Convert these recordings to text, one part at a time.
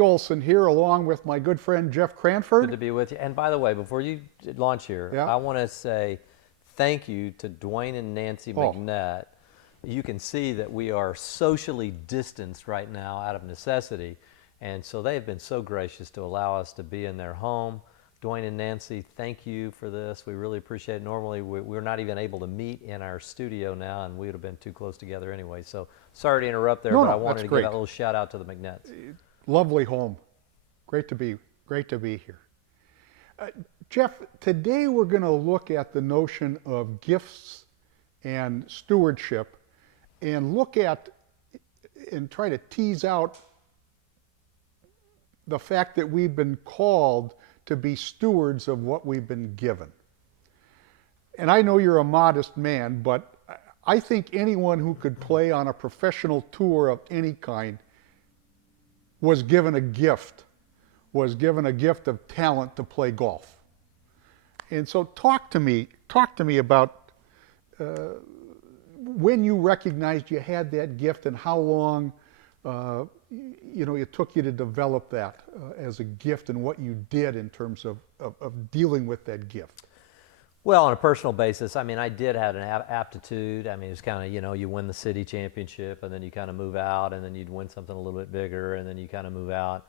Ole Olson here along with my good friend Jeff Cranford. Good to be with you. And by the way, before you launch here, Yeah. I want to say thank you to Dwayne and Nancy McNett. You can see that we are socially distanced right now out of necessity. And so they have been so gracious to allow us to be in their home. Dwayne and Nancy, thank you for this. We really appreciate it. Normally, we're not even able to meet in our studio now, and we would have been too close together anyway. So sorry to interrupt there, but I wanted to give a little shout out to the McNetts. Lovely home. Great to be here. Jeff, today we're going to look at the notion of gifts and stewardship and look at and try to tease out the fact that we've been called to be stewards of what we've been given. And I know you're a modest man, but I think anyone who could play on a professional tour of any kind was given a gift of talent to play golf. And so talk to me about when you recognized you had that gift and how long it took you to develop that as a gift and what you did in terms of dealing with that gift. Well, on a personal basis, I mean, I did have an aptitude. I mean, it was kind of, you win the city championship and then you kind of move out and then you'd win something a little bit bigger and then you kind of move out.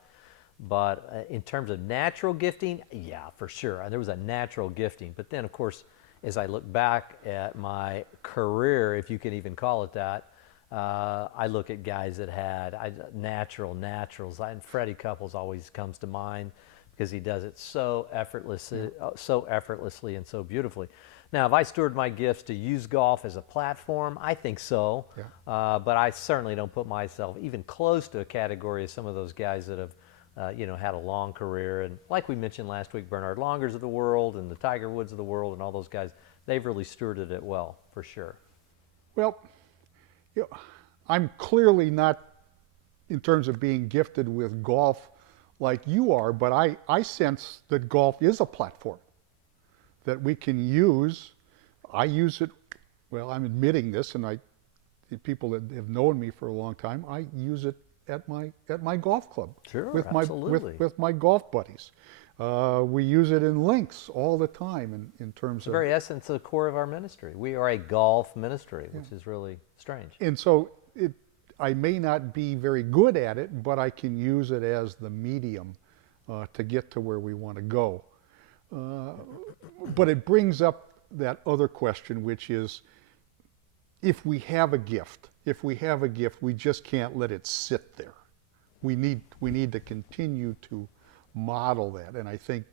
But in terms of natural gifting, yeah, for sure. There was a natural gifting. But then, of course, as I look back at my career, if you can even call it that, I look at guys that had naturals, and Freddie Couples always comes to mind because he does it so effortlessly and so beautifully. Now, have I stewarded my gifts to use golf as a platform? I think so, yeah. But I certainly don't put myself even close to a category of some of those guys that have had a long career. And like we mentioned last week, Bernard Longers of the world and the Tiger Woods of the world and all those guys, they've really stewarded it well, for sure. Well, I'm clearly not, in terms of being gifted with golf like you are, but I sense that golf is a platform that we can use. I use it, well, I'm admitting this, and the people that have known me for a long time, I use it at my golf club. Sure, with absolutely. with my golf buddies. We use it in links all the time in terms of... the very essence of the core of our ministry. We are a golf ministry, which is really strange. And so I may not be very good at it, but I can use it as the medium to get to where we want to go. But it brings up that other question, which is, if we have a gift, we just can't let it sit there. We need to continue to model that. And I think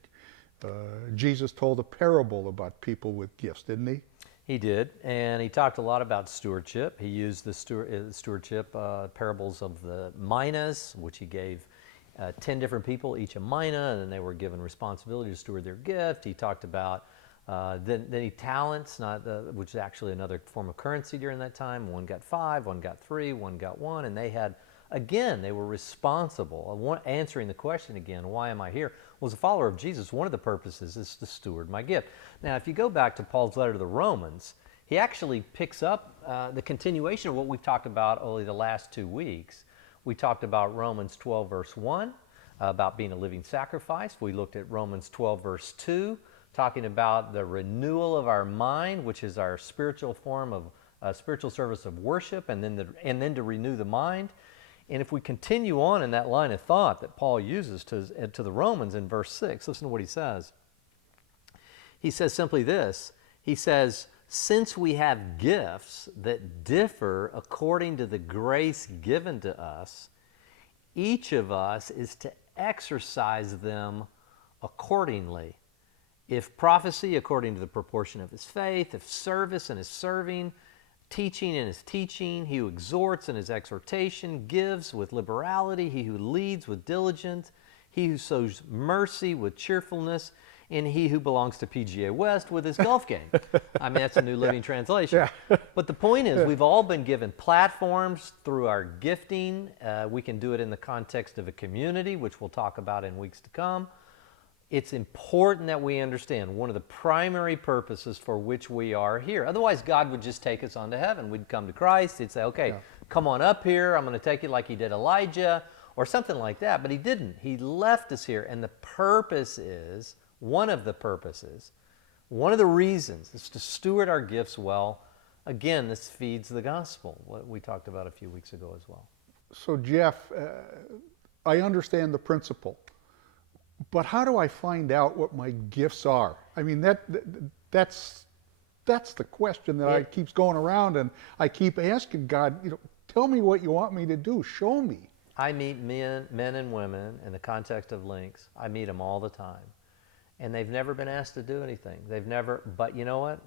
Jesus told a parable about people with gifts, didn't he? He did, and he talked a lot about stewardship. He used the stewardship parables of the minas, which he gave 10 different people, each a mina, and then they were given responsibility to steward their gift. He talked about then talents, which is actually another form of currency during that time. One got 5, one got 3, one got 1, and they were responsible. Answering the question again, why am I here? Well, as a follower of Jesus, one of the purposes is to steward my gift. Now, if you go back to Paul's letter to the Romans, he actually picks up the continuation of what we've talked about only the last 2 weeks. We talked about Romans 12, verse 1, about being a living sacrifice. We looked at Romans 12, verse 2, talking about the renewal of our mind, which is our spiritual form of spiritual service of worship, and then to renew the mind. And if we continue on in that line of thought that Paul uses to the Romans in verse 6, listen to what he says. He says simply this. He says, since we have gifts that differ according to the grace given to us, each of us is to exercise them accordingly. If prophecy, according to the proportion of his faith, if service in his serving, teaching in his teaching, he who exhorts in his exhortation, gives with liberality, he who leads with diligence, he who sows mercy with cheerfulness, and he who belongs to PGA West with his golf game. I mean, that's a New Living Translation. Yeah. But the point is, we've all been given platforms through our gifting. We can do it in the context of a community, which we'll talk about in weeks to come. It's important that we understand one of the primary purposes for which we are here. Otherwise, God would just take us on to heaven. We'd come to Christ. He'd say, okay, come on up here. I'm going to take you like he did Elijah. or something like that, but he didn't. He left us here, and the purpose is, one of the purposes, one of the reasons is to steward our gifts well. Again, this feeds the gospel, what we talked about a few weeks ago as well. So Jeff, I understand the principle, but how do I find out what my gifts are? I mean, that's the question that I keeps going around, and I keep asking God, tell me what you want me to do. Show me. I meet men and women in the context of links. I meet them all the time. And they've never been asked to do anything. But you know what?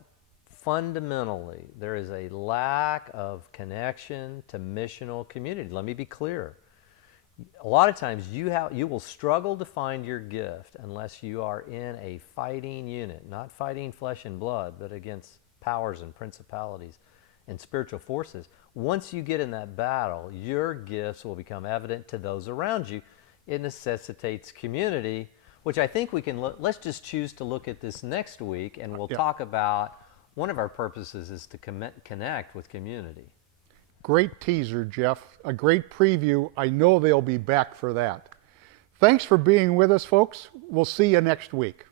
Fundamentally, there is a lack of connection to missional community. Let me be clear. A lot of times you will struggle to find your gift unless you are in a fighting unit, not fighting flesh and blood, but against powers and principalities and spiritual forces. Once you get in that battle, your gifts will become evident to those around you. It necessitates community, which I think we can let's just choose to look at this next week, and we'll talk about one of our purposes is to connect with community. Great teaser, Jeff. A great preview. I know they'll be back for that. Thanks for being with us, folks. We'll see you next week.